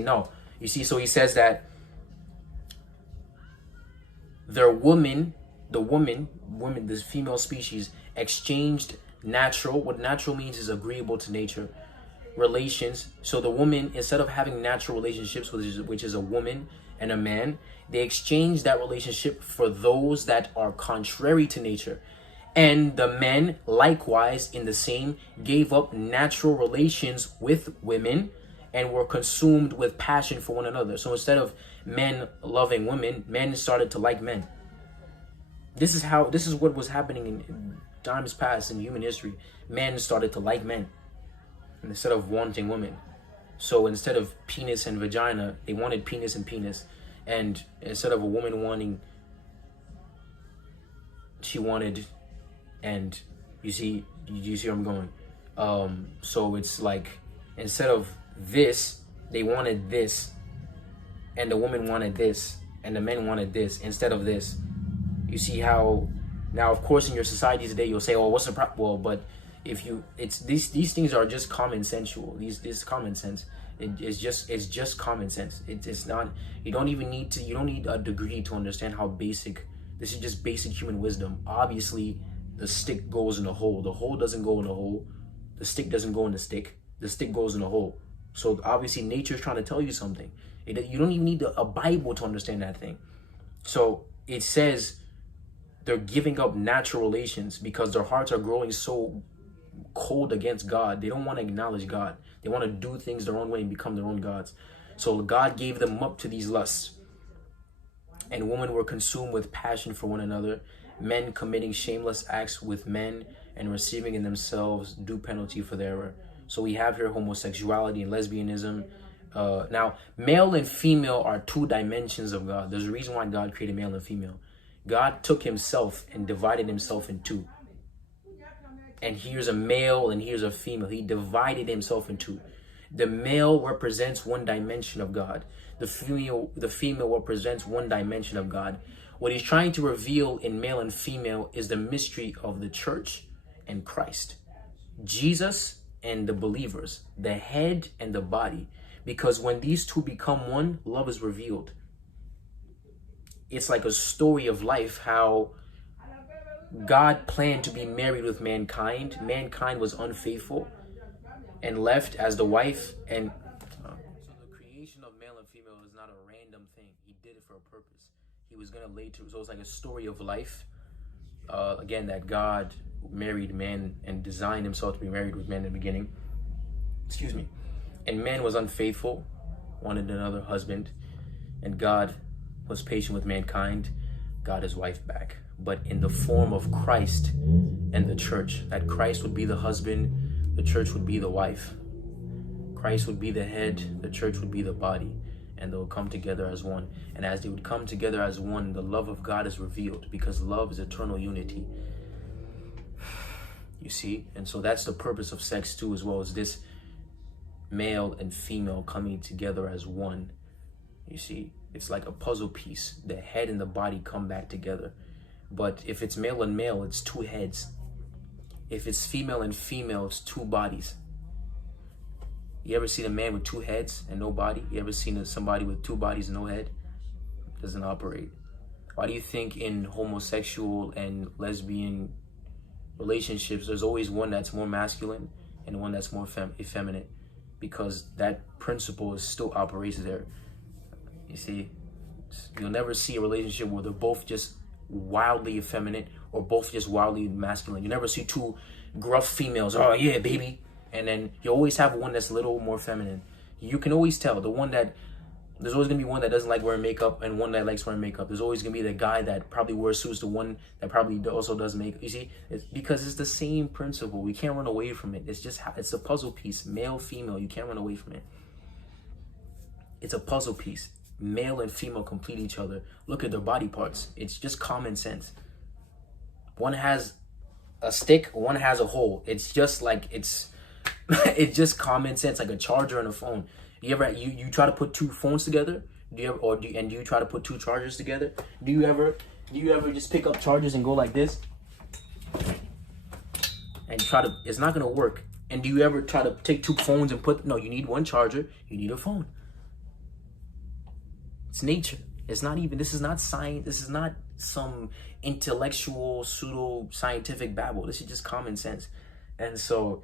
No, you see, so he says that woman, this female species exchanged natural, what natural means is agreeable to nature, relations. So the woman, instead of having natural relationships, which is a woman and a man, they exchanged that relationship for those that are contrary to nature. And the men likewise in the same gave up natural relations with women and were consumed with passion for one another. So instead of men loving women, men started to like men. This is what was happening in times past in human history. Men started to like men instead of wanting women. So instead of penis and vagina, they wanted penis and penis. And instead of a woman wanting, she wanted, and you see where I'm going. So it's like, instead of this, they wanted this, and the woman wanted this, and the men wanted this instead of this. You see how now, of course, in your society today, you'll say, "Oh, what's the problem?" Well, but if you, it's these things are just common sensual. This common sense. It's just common sense. It's not. You don't need a degree to understand how basic. This is just basic human wisdom. Obviously, the stick goes in the hole. The hole doesn't go in the hole. The stick doesn't go in the stick. The stick goes in the hole. So obviously, nature is trying to tell you something. You don't even need a Bible to understand that thing. So it says they're giving up natural relations because their hearts are growing so cold against God. They don't want to acknowledge God. They want to do things their own way and become their own gods. So God gave them up to these lusts. And women were consumed with passion for one another, men committing shameless acts with men and receiving in themselves due penalty for their error. So we have here homosexuality and lesbianism. Now, male and female are two dimensions of God. There's a reason why God created male and female. God took himself and divided himself in two. And here's a male and here's a female. He divided himself in two. The male represents one dimension of God. The female represents one dimension of God. What he's trying to reveal in male and female is the mystery of the church and Christ. Jesus and the believers, the head and the body. Because when these two become one, love is revealed. It's like a story of life, how God planned to be married with mankind. Mankind was unfaithful and left as the wife. And so the creation of male and female is not a random thing. He did it for a purpose. He was going to lay to, so it's like a story of life. Again, that God married man and designed himself to be married with man in the beginning. Excuse me. And man was unfaithful, wanted another husband. And God was patient with mankind, got his wife back. But in the form of Christ and the church, that Christ would be the husband, the church would be the wife. Christ would be the head, the church would be the body, and they'll come together as one. And as they would come together as one, the love of God is revealed, because love is eternal unity. You see? And so that's the purpose of sex too, as well as this male and female coming together as one. You see? It's like a puzzle piece. The head and the body come back together. But if it's male and male, it's two heads. If it's female and female, it's two bodies. You ever seen a man with two heads and no body? You ever seen somebody with two bodies and no head? It doesn't operate. Why do you think in homosexual and lesbian relationships, there's always one that's more masculine and one that's more effeminate? Because that principle is still operates there. You see, you'll never see a relationship where they're both just wildly effeminate or both just wildly masculine. You never see two gruff females, oh yeah, baby. And then you always have one that's a little more feminine. You can always tell there's always gonna be one that doesn't like wearing makeup and one that likes wearing makeup. There's always gonna be the guy that probably wears suits, the one that probably also does makeup. You see, it's because it's the same principle. We can't run away from it. It's a puzzle piece, male, female. You can't run away from it. It's a puzzle piece. Male and female complete each other. Look at their body parts. It's just common sense. One has a stick, one has a hole. It's just like it's just common sense, like a charger and a phone. You try to put two phones together? Do you try to put two chargers together? Do you ever just pick up chargers and go like this? And it's not gonna work. And do you ever try to take two phones and no, you need one charger, you need a phone. It's nature. It's not even, this is not science. This is not some intellectual, pseudo scientific babble. This is just common sense. And so,